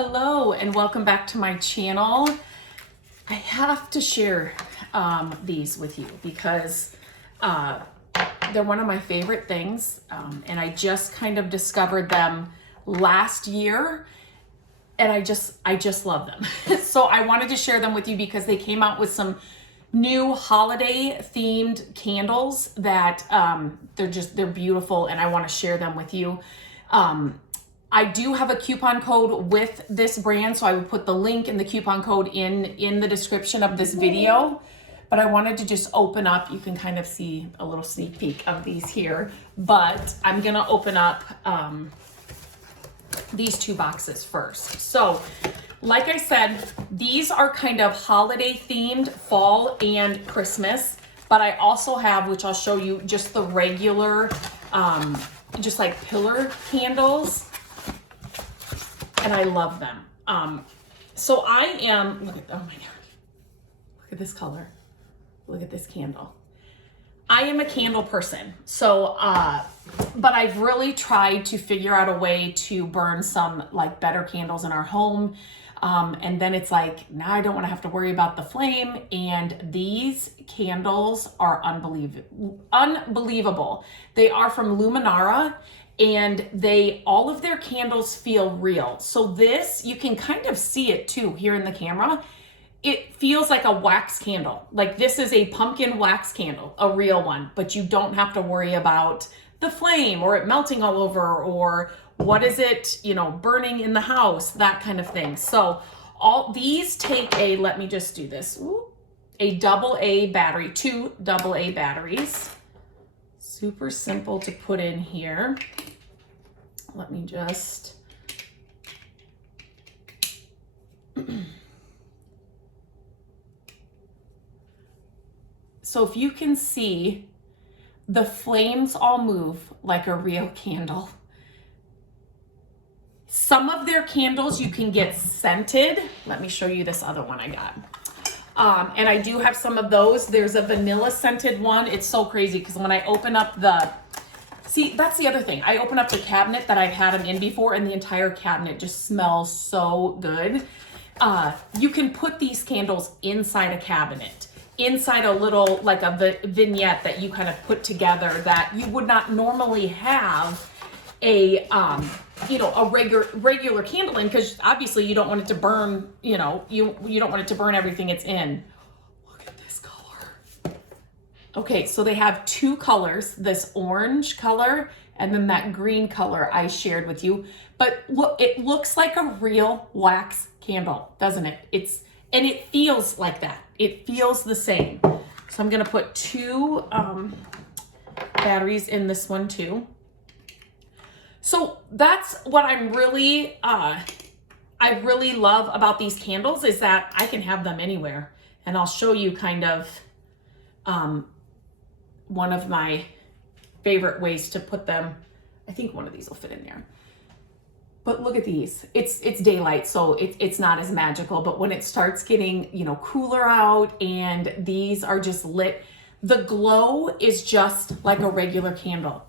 Hello and welcome back to my channel. I have to share these with you because they're one of my favorite things, and I just kind of discovered them last year, and I just love them. So I wanted to share them with you because they came out with some new holiday themed candles that they're beautiful, and I want to share them with you. I do have a coupon code with this brand, so I would put the link and the coupon code in the description of this video. But I wanted to just open up, you can kind of see a little sneak peek of these here, but I'm gonna open up these two boxes first. So, like I said, these are kind of holiday themed, fall and Christmas, but I also have, which I'll show you, just the regular, just like pillar candles. And I love them. So I am, look at, oh my God, look at this color. Look at this candle. I am a candle person. So, but I've really tried to figure out a way to burn some like better candles in our home. And then it's like, now I don't want to have to worry about the flame. And these candles are unbelievable. They are from Luminara. And all of their candles feel real. So this, you can kind of see it too here in the camera. It feels like a wax candle. Like this is a pumpkin wax candle, a real one, but you don't have to worry about the flame or it melting all over or what is it, burning in the house, that kind of thing. So all these take let me just do this, a AA battery, 2 AA batteries. Super simple to put in here. Let me just, so if you can see, the flames all move like a real candle. Some of their candles you can get scented. Let me show you this other one I got. And I do have some of those. There's a vanilla scented one. It's so crazy because when I open up see, that's the other thing. I open up the cabinet that I've had them in before and the entire cabinet just smells so good. You can put these candles inside a cabinet, inside a little, like a vignette that you kind of put together that you would not normally have a regular candle in, because obviously you don't want it to burn, you don't want it to burn everything it's in. Look at this color. Okay, so they have two colors, this orange color and then that green color I shared with you. But look, it looks like a real wax candle, doesn't it? And it feels like that. It feels the same. So I'm gonna put 2 batteries in this one too. So that's what I'm really, I really love about these candles is that I can have them anywhere. And I'll show you kind of one of my favorite ways to put them. I think one of these will fit in there. But look at these. It's daylight, so it's not as magical. But when it starts getting, cooler out and these are just lit, the glow is just like a regular candle.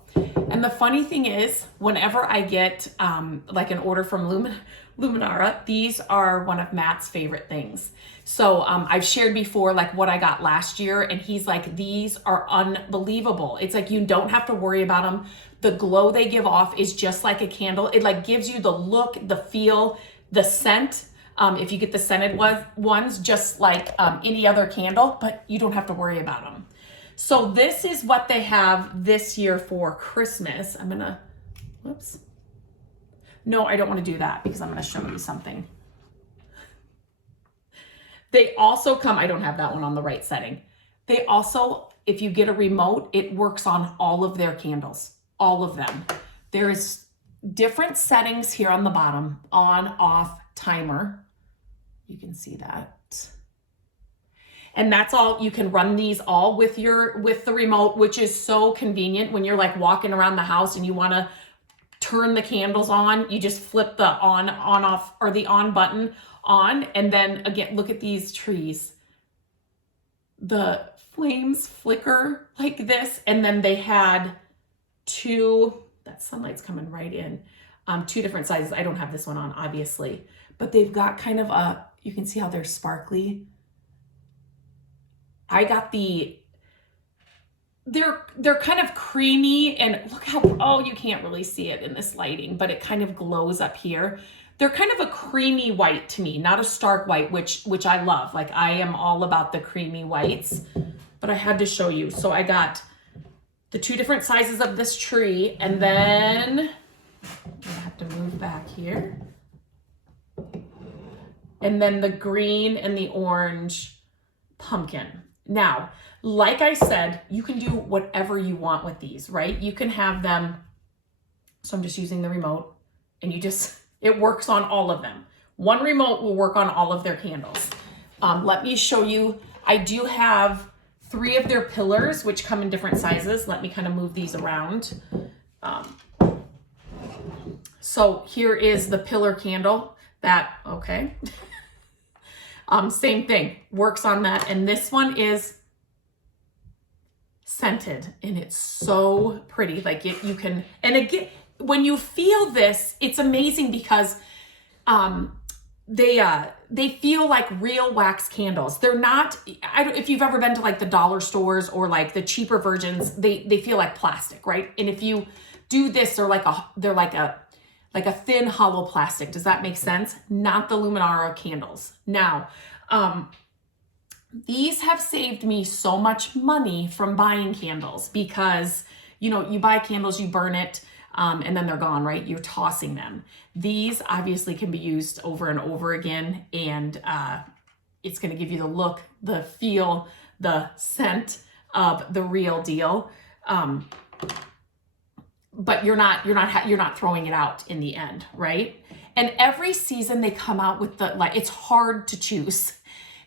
And the funny thing is, whenever I get like an order from Luminara, these are one of Matt's favorite things. So I've shared before like what I got last year, and he's like, these are unbelievable. It's like you don't have to worry about them. The glow they give off is just like a candle. It like gives you the look, the feel, the scent. If you get the scented ones, just like any other candle, but you don't have to worry about them. So this is what they have this year for Christmas. I'm gonna, whoops. No, I don't want to do that because I'm gonna show you something. They also come, I don't have that one on the right setting. They also, if you get a remote, it works on all of their candles, all of them. There's different settings here on the bottom, on, off, timer. You can see that. And that's all, you can run these all with the remote, which is so convenient when you're like walking around the house and you want to turn the candles on. You just flip the on, off, or the on button on. And then again, look at these trees. The flames flicker like this. And then they had 2, that sunlight's coming right in. 2 different sizes. I don't have this one on, obviously, but they've got kind of a, you can see how they're sparkly. I got they're kind of creamy, and look how, oh, you can't really see it in this lighting, but it kind of glows up here. They're kind of a creamy white to me, not a stark white, which I love. Like, I am all about the creamy whites, but I had to show you. So I got the 2 different sizes of this tree, and then I have to move back here. And then the green and the orange pumpkin. Now, like I said, you can do whatever you want with these, right? You can have them, so I'm just using the remote, and it works on all of them. One remote will work on all of their candles. Let me show you, I do have 3 of their pillars, which come in different sizes. Let me kind of move these around. So here is the pillar candle okay. Same thing, works on that. And this one is scented, and it's so pretty. Like, you can, and again, when you feel this, it's amazing because they feel like real wax candles. They're not, if you've ever been to like the dollar stores or like the cheaper versions, they feel like plastic, right? And if you do this, they're like a thin hollow plastic. Does that make sense? Not the Luminara candles. Now, these have saved me so much money from buying candles because, you buy candles, you burn it, and then they're gone, right? You're tossing them. These obviously can be used over and over again, and it's going to give you the look, the feel, the scent of the real deal. But you're not throwing it out in the end, right? And every season they come out with it's hard to choose.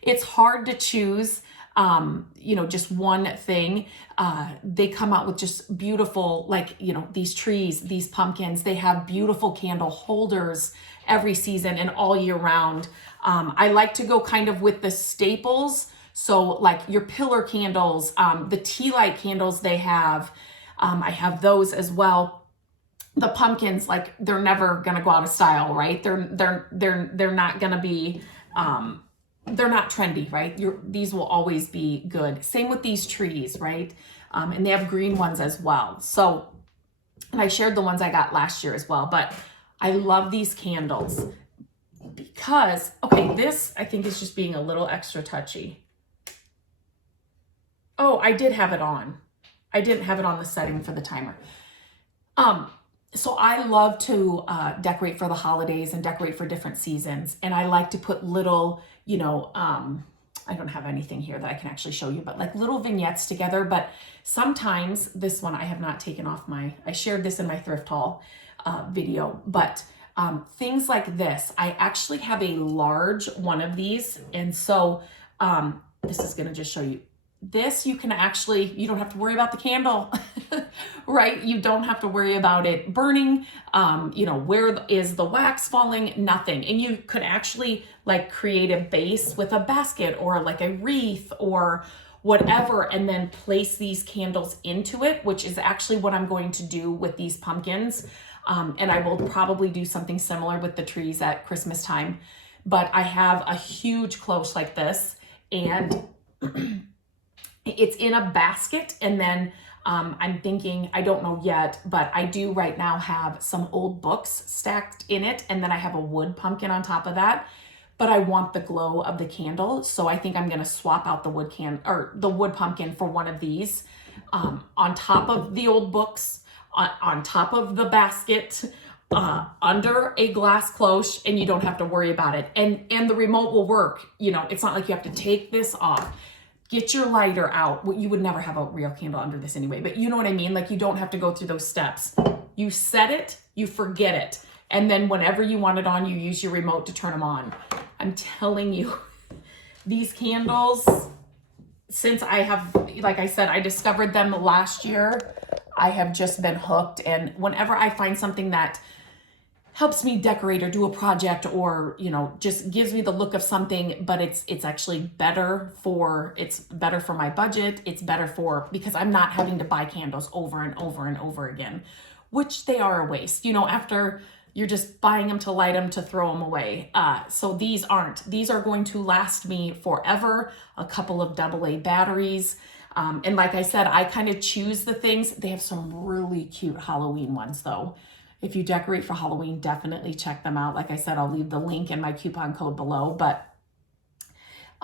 It's hard to choose, just one thing. They come out with just beautiful, these trees, these pumpkins. They have beautiful candle holders every season and all year round. I like to go kind of with the staples. So like your pillar candles, the tea light candles they have, I have those as well. The pumpkins, like, they're never gonna go out of style, right? They're not gonna be, they're not trendy, right? These will always be good. Same with these trees, right? And they have green ones as well. So, and I shared the ones I got last year as well, but I love these candles because, okay, this I think is just being a little extra touchy. Oh, I did have it on. I didn't have it on the setting for the timer. So I love to decorate for the holidays and decorate for different seasons. And I like to put little, I don't have anything here that I can actually show you, but like little vignettes together. But sometimes this one, I have not taken off I shared this in my thrift haul video, but things like this, I actually have a large one of these. And so this is gonna just show you. This, you don't have to worry about the candle, right? You don't have to worry about it burning. Where is the wax falling? Nothing. And you could actually like create a base with a basket or like a wreath or whatever, and then place these candles into it, which is actually what I'm going to do with these pumpkins. And I will probably do something similar with the trees at Christmas time. But I have a huge cloche like this, and it's in a basket, and then I'm thinking, I don't know yet, but I do right now have some old books stacked in it, and then I have a wood pumpkin on top of that. But I want the glow of the candle, so I think I'm gonna swap out the wood pumpkin for one of these on top of the old books, on top of the basket, under a glass cloche, and you don't have to worry about it. And the remote will work. It's not like you have to take this off. Get your lighter out. Well, you would never have a real candle under this anyway, but you know what I mean? Like, you don't have to go through those steps. You set it, you forget it. And then whenever you want it on, you use your remote to turn them on. I'm telling you, these candles, since like I said, I discovered them last year, I have just been hooked. And whenever I find something that helps me decorate or do a project, or just gives me the look of something, but it's actually better for my budget. It's better because I'm not having to buy candles over and over and over again, which they are a waste. After you're just buying them to light them to throw them away. So these aren't. These are going to last me forever. A couple of AA batteries. And like I said, I kind of choose the things. They have some really cute Halloween ones though. If you decorate for Halloween, definitely check them out. Like I said, I'll leave the link and my coupon code below, but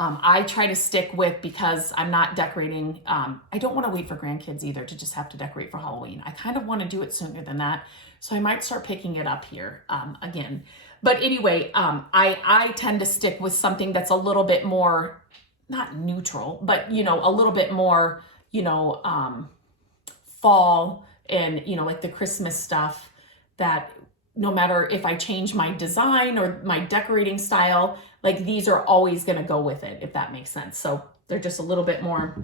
I try to stick with, because I'm not decorating. I don't want to wait for grandkids either to just have to decorate for Halloween. I kind of want to do it sooner than that. So I might start picking it up here again. But anyway, I tend to stick with something that's a little bit more, not neutral, but, you know, a little bit more, you know, fall and, you know, like the Christmas stuff, that no matter if I change my design or my decorating style, like these are always going to go with it, if that makes sense. So they're just a little bit more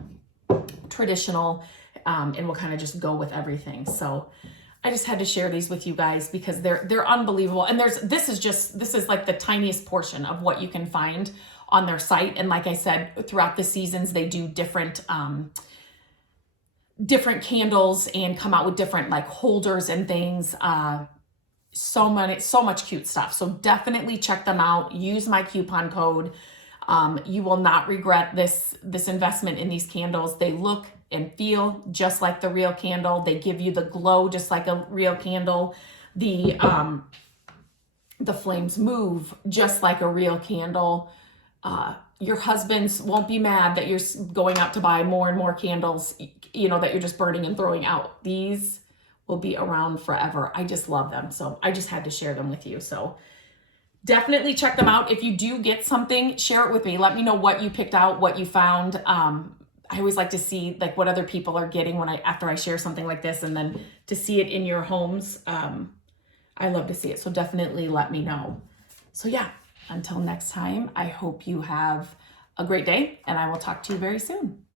traditional, and will kind of just go with everything. So I just had to share these with you guys because they're unbelievable. And this is like the tiniest portion of what you can find on their site. And like I said, throughout the seasons, they do different candles and come out with different like holders and things. So much cute stuff. So definitely check them out. Use my coupon code. You will not regret this investment in these candles. They look and feel just like the real candle. They give you the glow just like a real candle. The flames move just like a real candle. Your husbands won't be mad that you're going out to buy more and more candles, you know, that you're just burning and throwing out. These will be around forever. I just love them. So I just had to share them with you. So definitely check them out. If you do get something, share it with me. Let me know what you picked out, what you found. I always like to see like what other people are getting after I share something like this, and then to see it in your homes. I love to see it. So definitely let me know. So yeah, until next time, I hope you have a great day, and I will talk to you very soon.